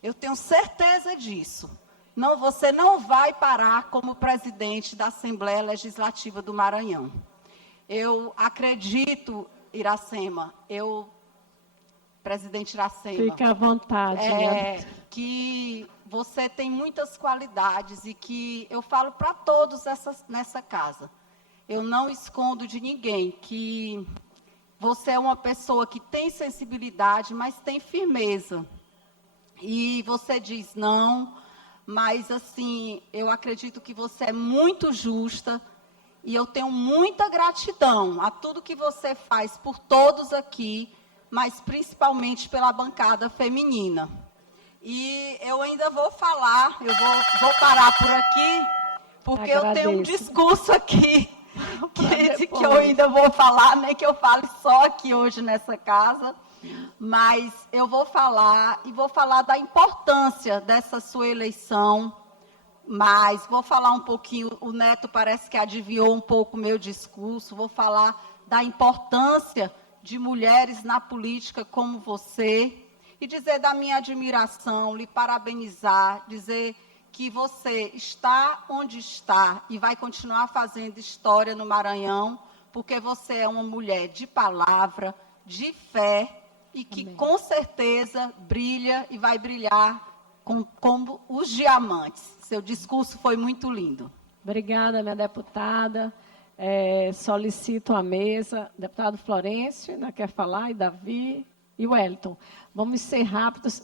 Eu tenho certeza disso. Não, você não vai parar como presidente da Assembleia Legislativa do Maranhão. Eu acredito, Iracema, presidente Iracema. Fique à vontade. Que você tem muitas qualidades e que eu falo para todos nessa casa. Eu não escondo de ninguém que você é uma pessoa que tem sensibilidade, mas tem firmeza. E você diz não, mas assim, eu acredito que você é muito justa e eu tenho muita gratidão a tudo que você faz por todos aqui, mas principalmente pela bancada feminina. E eu ainda vou falar, eu vou parar por aqui, porque eu tenho um discurso aqui que eu ainda vou falar, nem que eu fale só aqui hoje nessa casa, mas eu vou falar e vou falar da importância dessa sua eleição, mas vou falar um pouquinho, o Neto parece que adivinhou um pouco o meu discurso, vou falar da importância de mulheres na política como você, e dizer da minha admiração, lhe parabenizar, dizer que você está onde está e vai continuar fazendo história no Maranhão, porque você é uma mulher de palavra, de fé, e que com certeza brilha e vai brilhar como os diamantes. Seu discurso foi muito lindo. Obrigada, minha deputada. Solicito a mesa. Deputado Florencio, ainda quer falar? E Davi e Wellington. Vamos ser rápidos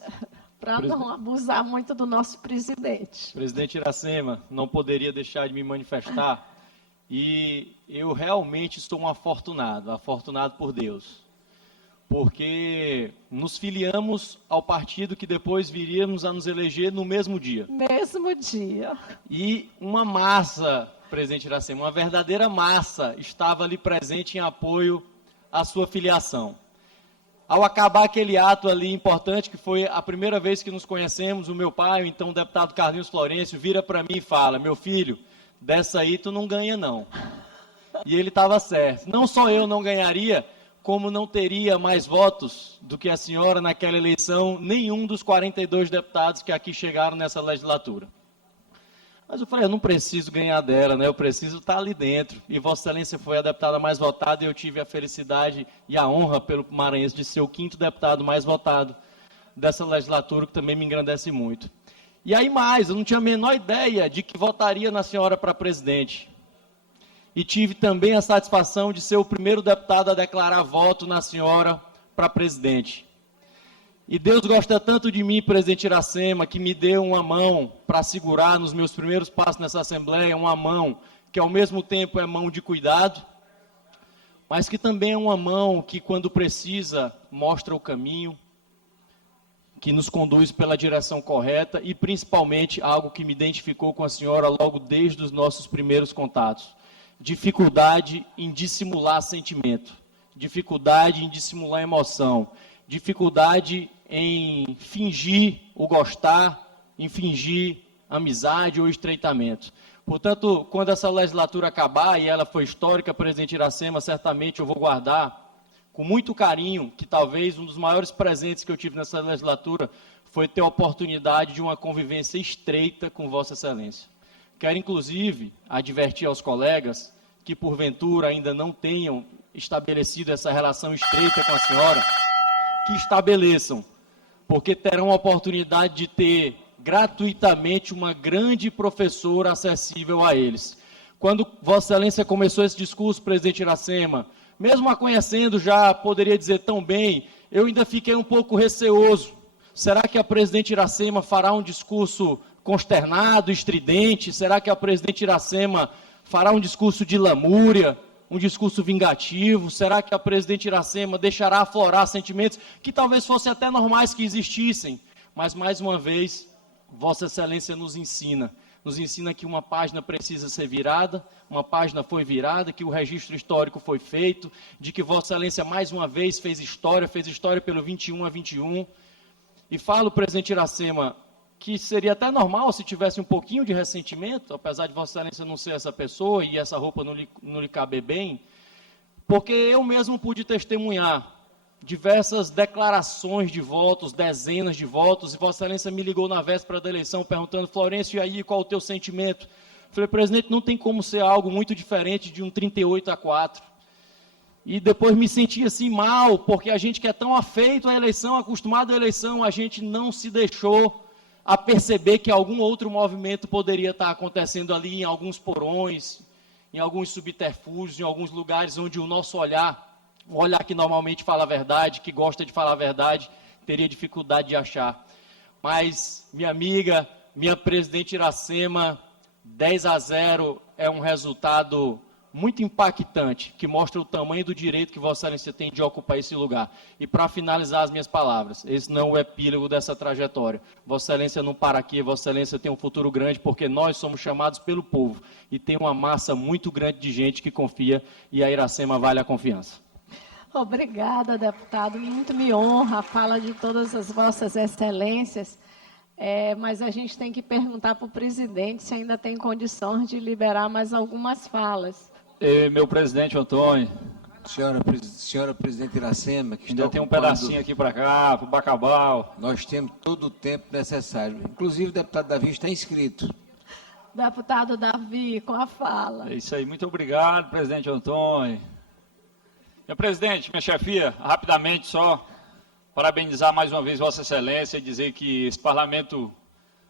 para não abusar muito do nosso presidente. Presidente Iracema, não poderia deixar de me manifestar. E eu realmente sou um afortunado por Deus. Porque nos filiamos ao partido que depois viríamos a nos eleger no mesmo dia. Mesmo dia. E uma massa, presidente Iracema, uma verdadeira massa estava ali presente em apoio à sua filiação. ao acabar aquele ato ali importante, que foi a primeira vez que nos conhecemos, o meu pai, o então deputado Carlinhos Florencio, vira para mim e fala: meu filho, dessa aí tu não ganha não. E ele estava certo. Não só eu não ganharia, como não teria mais votos do que a senhora naquela eleição, nenhum dos 42 deputados que aqui chegaram nessa legislatura. Mas eu falei, eu não preciso ganhar dela, né? Eu preciso estar ali dentro. E Vossa Excelência foi a deputada mais votada e eu tive a felicidade e a honra pelo Maranhense de ser o 5º deputado mais votado dessa legislatura, que também me engrandece muito. E aí mais, eu não tinha a menor ideia de que votaria na senhora para presidente. E tive também a satisfação de ser o primeiro deputado a declarar voto na senhora para presidente. E Deus gosta tanto de mim, presidente Iracema, que me deu uma mão para segurar nos meus primeiros passos nessa Assembleia, uma mão que ao mesmo tempo é mão de cuidado, mas que também é uma mão que, quando precisa, mostra o caminho, que nos conduz pela direção correta e, principalmente, algo que me identificou com a senhora logo desde os nossos primeiros contatos: dificuldade em dissimular sentimento, dificuldade em dissimular emoção, dificuldade em fingir o gostar, em fingir amizade ou estreitamento. Portanto, quando essa legislatura acabar, e ela foi histórica, presidente Iracema, certamente eu vou guardar com muito carinho, que talvez um dos maiores presentes que eu tive nessa legislatura foi ter a oportunidade de uma convivência estreita com Vossa Excelência. Quero, inclusive, advertir aos colegas que, porventura, ainda não tenham estabelecido essa relação estreita com a senhora, que estabeleçam, porque terão a oportunidade de ter gratuitamente uma grande professora acessível a eles. Quando Vossa Excelência começou esse discurso, presidente Iracema, mesmo a conhecendo já poderia dizer tão bem, eu ainda fiquei um pouco receoso. Será que a presidente Iracema fará um discurso consternado, estridente? Será que a presidente Iracema fará um discurso de lamúria, um discurso vingativo? Será que a presidente Iracema deixará aflorar sentimentos que talvez fossem até normais que existissem? Mas, mais uma vez, Vossa Excelência nos ensina que uma página precisa ser virada, uma página foi virada, que o registro histórico foi feito, de que Vossa Excelência, mais uma vez, fez história pelo 21 a 21. E falo, presidente Iracema, que seria até normal se tivesse um pouquinho de ressentimento, apesar de Vossa Excelência não ser essa pessoa e essa roupa não lhe caber bem, porque eu mesmo pude testemunhar diversas declarações de votos, dezenas de votos, e Vossa Excelência me ligou na véspera da eleição perguntando: Florencio, e aí, qual o teu sentimento? Falei, presidente, não tem como ser algo muito diferente de um 38-4. E depois me senti assim mal, porque a gente que é tão afeito à eleição, acostumado à eleição, a gente não se deixou a perceber que algum outro movimento poderia estar acontecendo ali em alguns porões, em alguns subterfúgios, em alguns lugares onde o nosso olhar, o olhar que normalmente fala a verdade, que gosta de falar a verdade, teria dificuldade de achar. Mas, minha amiga, minha presidente Iracema, 10-0 é um resultado muito impactante, que mostra o tamanho do direito que Vossa Excelência tem de ocupar esse lugar. E para finalizar as minhas palavras, esse não é o epílogo dessa trajetória. Vossa Excelência não para aqui, Vossa Excelência tem um futuro grande, porque nós somos chamados pelo povo, e tem uma massa muito grande de gente que confia, e a Iracema vale a confiança. Obrigada, deputado. Muito me honra a fala de todas as Vossas Excelências, mas a gente tem que perguntar para o presidente se ainda tem condições de liberar mais algumas falas. Meu presidente Antônio. Senhora presidente Iracema, que ainda tem um pedacinho aqui para cá, para o Bacabal. Nós temos todo o tempo necessário. Inclusive, o deputado Davi está inscrito. Deputado Davi, com a fala. É isso aí. Muito obrigado, presidente Antônio. Meu presidente, minha chefia, rapidamente só parabenizar mais uma vez Vossa Excelência e dizer que esse parlamento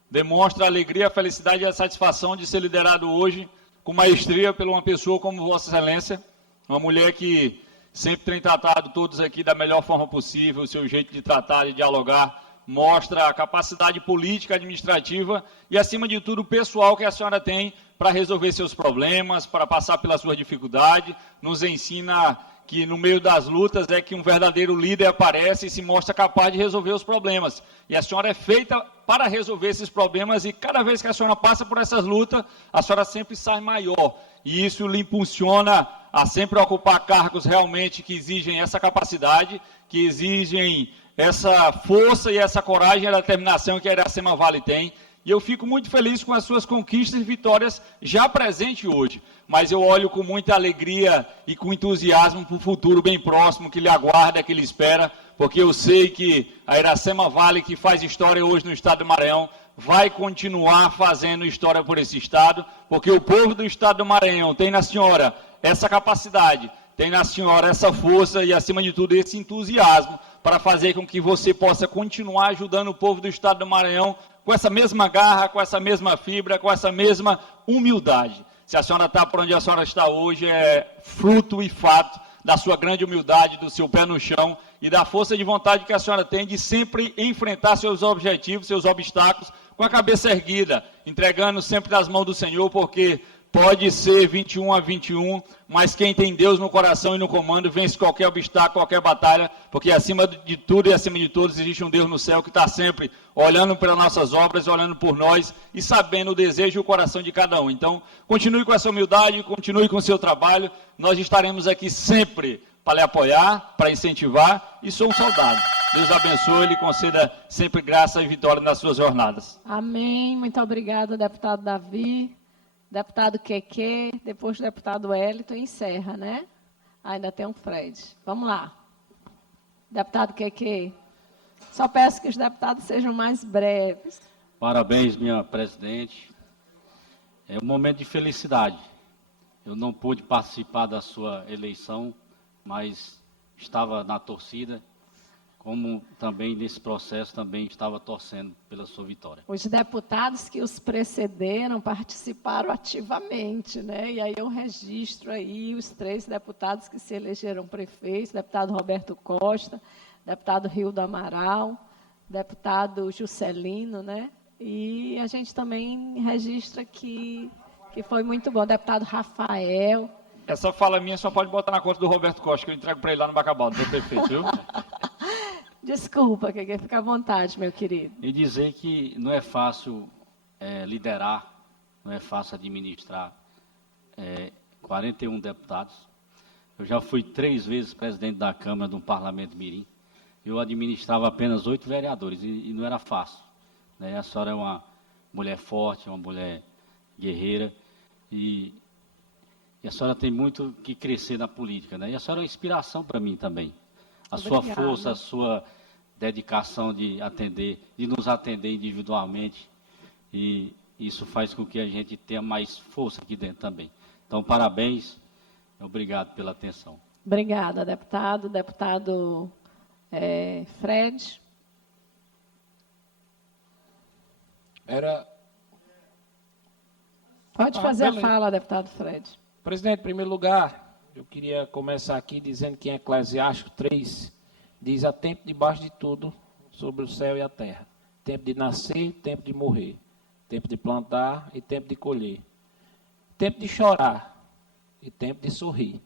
demonstra a alegria, a felicidade e a satisfação de ser liderado hoje com maestria por uma pessoa como Vossa Excelência, uma mulher que sempre tem tratado todos aqui da melhor forma possível, o seu jeito de tratar e dialogar mostra a capacidade política, administrativa e, acima de tudo, pessoal que a senhora tem para resolver seus problemas, para passar pelas suas dificuldades, nos ensina que no meio das lutas é que um verdadeiro líder aparece e se mostra capaz de resolver os problemas. E a senhora é feita para resolver esses problemas e cada vez que a senhora passa por essas lutas, a senhora sempre sai maior. E isso lhe impulsiona a sempre ocupar cargos realmente que exigem essa capacidade, que exigem essa força e essa coragem e a determinação que a Iracema Vale tem. E eu fico muito feliz com as suas conquistas e vitórias já presentes hoje. Mas eu olho com muita alegria e com entusiasmo para o futuro bem próximo que lhe aguarda, que lhe espera, porque eu sei que a Iracema Vale, que faz história hoje no estado do Maranhão, vai continuar fazendo história por esse estado, porque o povo do estado do Maranhão tem na senhora essa capacidade, tem na senhora essa força e, acima de tudo, esse entusiasmo para fazer com que você possa continuar ajudando o povo do estado do Maranhão com essa mesma garra, com essa mesma fibra, com essa mesma humildade. Se a senhora está por onde a senhora está hoje, é fruto e fato da sua grande humildade, do seu pé no chão e da força de vontade que a senhora tem de sempre enfrentar seus objetivos, seus obstáculos, com a cabeça erguida, entregando sempre nas mãos do Senhor, porque pode ser 21-21, mas quem tem Deus no coração e no comando vence qualquer obstáculo, qualquer batalha, porque acima de tudo e acima de todos existe um Deus no céu que está sempre olhando pelas nossas obras, olhando por nós e sabendo o desejo e o coração de cada um. Então, continue com essa humildade, continue com o seu trabalho, nós estaremos aqui sempre para lhe apoiar, para incentivar, e sou um soldado. Deus abençoe e lhe conceda sempre graça e vitória nas suas jornadas. Amém. Muito obrigada, deputado Davi. Deputado Queque, depois do deputado Wellington, encerra, né? Ainda tem um Fred. Vamos lá. Deputado Queque, só peço que os deputados sejam mais breves. Parabéns, minha presidente. É um momento de felicidade. Eu não pude participar da sua eleição, mas estava na torcida, como também nesse processo também estava torcendo pela sua vitória. Os deputados que os precederam participaram ativamente, né? E aí eu registro aí os 3 deputados que se elegeram prefeitos, deputado Roberto Costa, deputado Rio do Amaral, deputado Juscelino, né? E a gente também registra que foi muito bom, deputado Rafael. Essa fala minha só pode botar na conta do Roberto Costa, que eu entrego para ele lá no Bacabal, do prefeito, viu? Desculpa, que fica à vontade, meu querido. E dizer que não é fácil liderar, não é fácil administrar 41 deputados. Eu já fui 3 vezes presidente da Câmara do Parlamento Mirim. Eu administrava apenas 8 vereadores e não era fácil. Né? A senhora é uma mulher forte, uma mulher guerreira e a senhora tem muito que crescer na política. Né? E a senhora é inspiração para mim também. A sua força, a sua dedicação de nos atender individualmente, e isso faz com que a gente tenha mais força aqui dentro também. Então, parabéns, obrigado pela atenção. Obrigada, deputado. Deputado Fred. Pode fazer a fala, deputado Fred. Presidente, em primeiro lugar, eu queria começar aqui dizendo que em Eclesiástico 3 diz: há tempo debaixo de tudo sobre o céu e a terra. Tempo de nascer, tempo de morrer. Tempo de plantar e tempo de colher. Tempo de chorar e tempo de sorrir.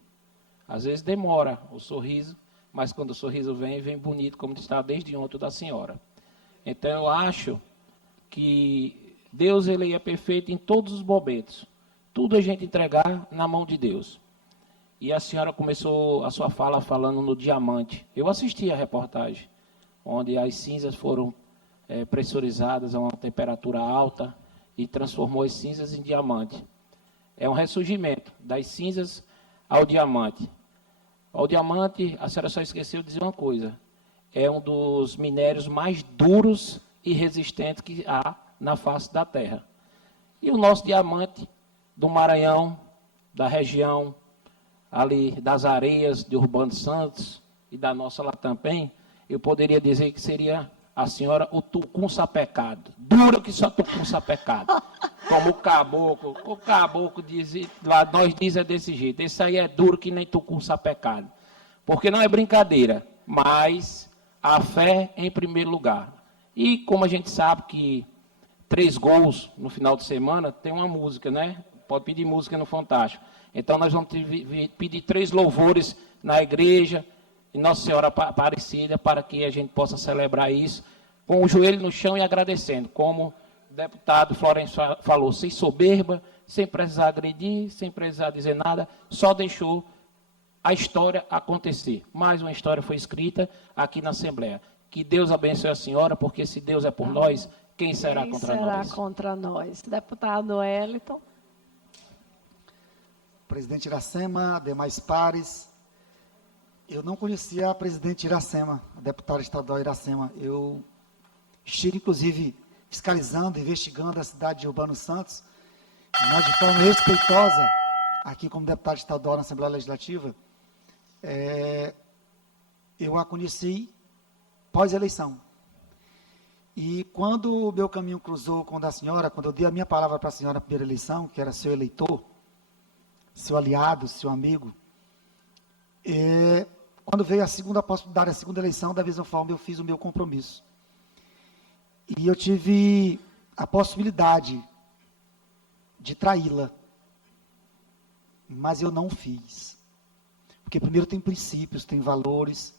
Às vezes demora o sorriso, mas quando o sorriso vem, vem bonito, como está desde ontem da senhora. Então eu acho que Deus ele é perfeito em todos os momentos. Tudo a gente entregar na mão de Deus. E a senhora começou a sua fala falando no diamante. Eu assisti a reportagem, onde as cinzas foram pressurizadas a uma temperatura alta e transformou as cinzas em diamante. É um ressurgimento das cinzas ao diamante. Ao diamante, a senhora só esqueceu de dizer uma coisa: é um dos minérios mais duros e resistentes que há na face da terra. E o nosso diamante do Maranhão, da região ali das areias de Urbano Santos e da nossa Latampém, eu poderia dizer que seria a senhora o tucum sapecado, duro que só tucum sapecado, como o caboclo diz, lá nós diz desse jeito, esse aí é duro que nem tucum sapecado, porque não é brincadeira, mas a fé em primeiro lugar. E como a gente sabe que 3 gols no final de semana, tem uma música, né? Pode pedir música no Fantástico. Então, nós vamos pedir 3 louvores na igreja, em Nossa Senhora Aparecida, para que a gente possa celebrar isso com o joelho no chão e agradecendo, como o deputado Florencio falou, sem soberba, sem precisar agredir, sem precisar dizer nada, só deixou a história acontecer. Mais uma história foi escrita aqui na Assembleia. Que Deus abençoe a senhora, porque se Deus é por nós, quem será contra nós? Quem será contra nós? Deputado Wellington. Presidente Iracema, demais pares. Eu não conhecia a presidente Iracema, a deputada estadual Iracema. Eu estive, inclusive, fiscalizando, investigando a cidade de Urbano Santos, mas de forma respeitosa, aqui como deputado estadual na Assembleia Legislativa, eu a conheci pós-eleição. E quando o meu caminho cruzou com o da senhora, quando eu dei a minha palavra para a senhora na primeira eleição, que era seu eleitor, seu aliado, seu amigo, quando veio a segunda possibilidade, a segunda eleição, da mesma forma eu fiz o meu compromisso. E eu tive a possibilidade de traí-la, mas eu não fiz. Porque primeiro tem princípios, tem valores.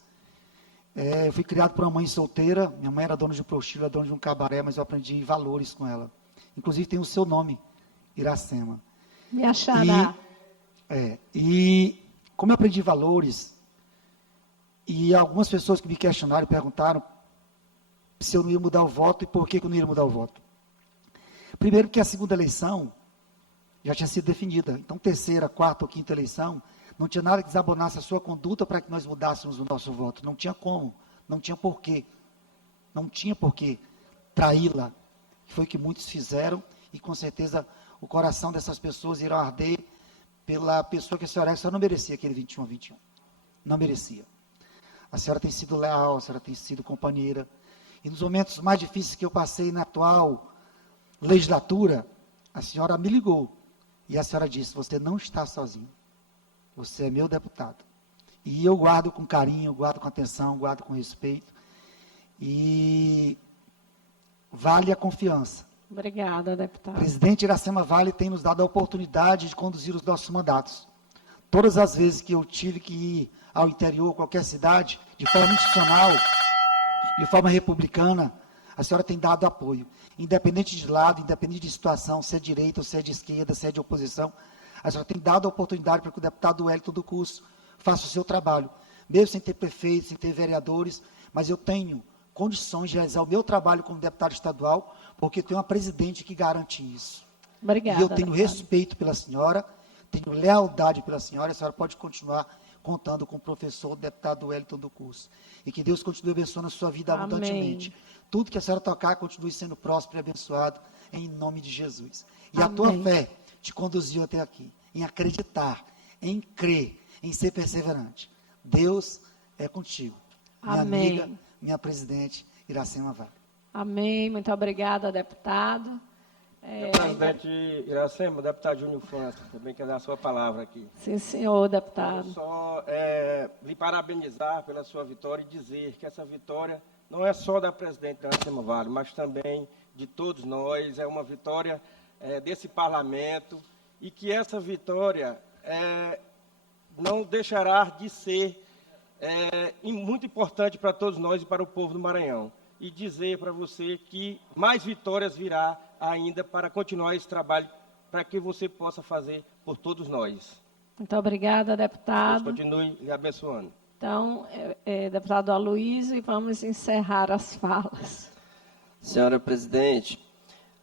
Eu fui criado por uma mãe solteira, minha mãe era dona de um prostíbulo, era dona de um cabaré, mas eu aprendi valores com ela. Inclusive tem o seu nome, Iracema. Me achará. E como eu aprendi valores, e algumas pessoas que me questionaram, perguntaram se eu não ia mudar o voto e por que eu não ia mudar o voto. Primeiro que a segunda eleição já tinha sido definida. Então, terceira, quarta ou quinta eleição, não tinha nada que desabonasse a sua conduta para que nós mudássemos o nosso voto. Não tinha como, não tinha porquê. Não tinha porquê traí-la. Foi o que muitos fizeram e, com certeza, o coração dessas pessoas irá arder pela pessoa que a senhora não merecia aquele 21 a 21. Não merecia. A senhora tem sido leal, a senhora tem sido companheira. E nos momentos mais difíceis que eu passei na atual legislatura, a senhora me ligou. E a senhora disse, você não está sozinho. Você é meu deputado. E eu guardo com carinho, guardo com atenção, guardo com respeito. E vale a confiança. Obrigada, deputado. O presidente Iracema Vale tem nos dado a oportunidade de conduzir os nossos mandatos. Todas as vezes que eu tive que ir ao interior, qualquer cidade, de forma institucional, de forma republicana, a senhora tem dado apoio. Independente de lado, independente de situação, se é direita ou se é de esquerda, se é de oposição, a senhora tem dado a oportunidade para que o deputado Wellington do Curso faça o seu trabalho. Mesmo sem ter prefeitos, sem ter vereadores, mas eu tenho condições de realizar o meu trabalho como deputado estadual, porque tenho uma presidente que garante isso. Obrigada, e eu tenho deputado. respeito pela senhora, tenho lealdade pela senhora, a senhora pode continuar contando com o professor, o deputado Wellington do Curso. E que Deus continue abençoando a sua vida abundantemente. Tudo que a senhora tocar continue sendo próspero e abençoado, em nome de Jesus. E a tua fé te conduziu até aqui, em acreditar, em crer, em ser perseverante. Deus é contigo. Minha amiga, minha presidente, Iracema Vale. Amém. Muito obrigada, deputado. Presidente Iracema, deputado Júnior França, também quer dar a sua palavra aqui. Sim, senhor, deputado. Eu só lhe parabenizar pela sua vitória e dizer que essa vitória não é só da presidente Iracema Vale, mas também de todos nós, é uma vitória desse parlamento, e que essa vitória não deixará de ser muito importante para todos nós e para o povo do Maranhão. E dizer para você que mais vitórias virá ainda para continuar esse trabalho, para que você possa fazer por todos nós. Muito obrigada, deputado. Deus continue lhe abençoando. Então, deputado Aloysio, e vamos encerrar as falas. Senhora presidente,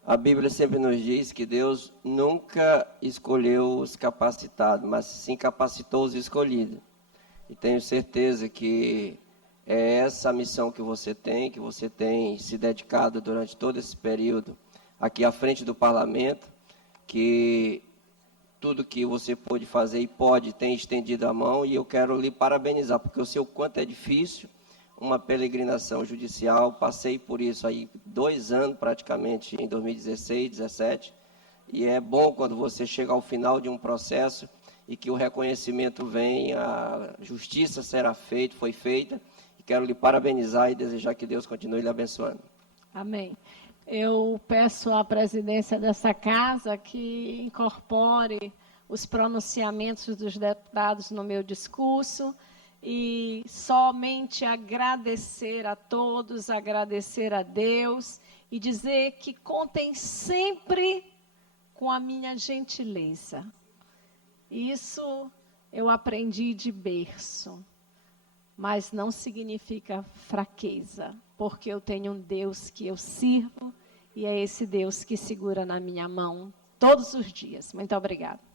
a Bíblia sempre nos diz que Deus nunca escolheu os capacitados, mas sim capacitou os escolhidos. E tenho certeza que é essa a missão que você tem se dedicado durante todo esse período aqui à frente do parlamento, que tudo que você pôde fazer e tem estendido a mão, e eu quero lhe parabenizar, porque eu sei o quanto é difícil uma peregrinação judicial, passei por isso aí 2 anos praticamente, em 2016, 2017, e é bom quando você chega ao final de um processo e que o reconhecimento vem, a justiça foi feita, e quero lhe parabenizar e desejar que Deus continue lhe abençoando. Amém. Eu peço à presidência dessa casa que incorpore os pronunciamentos dos deputados no meu discurso e somente agradecer a todos, agradecer a Deus e dizer que contem sempre com a minha gentileza. Isso eu aprendi de berço, mas não significa fraqueza, porque eu tenho um Deus que eu sirvo e é esse Deus que segura na minha mão todos os dias. Muito obrigada.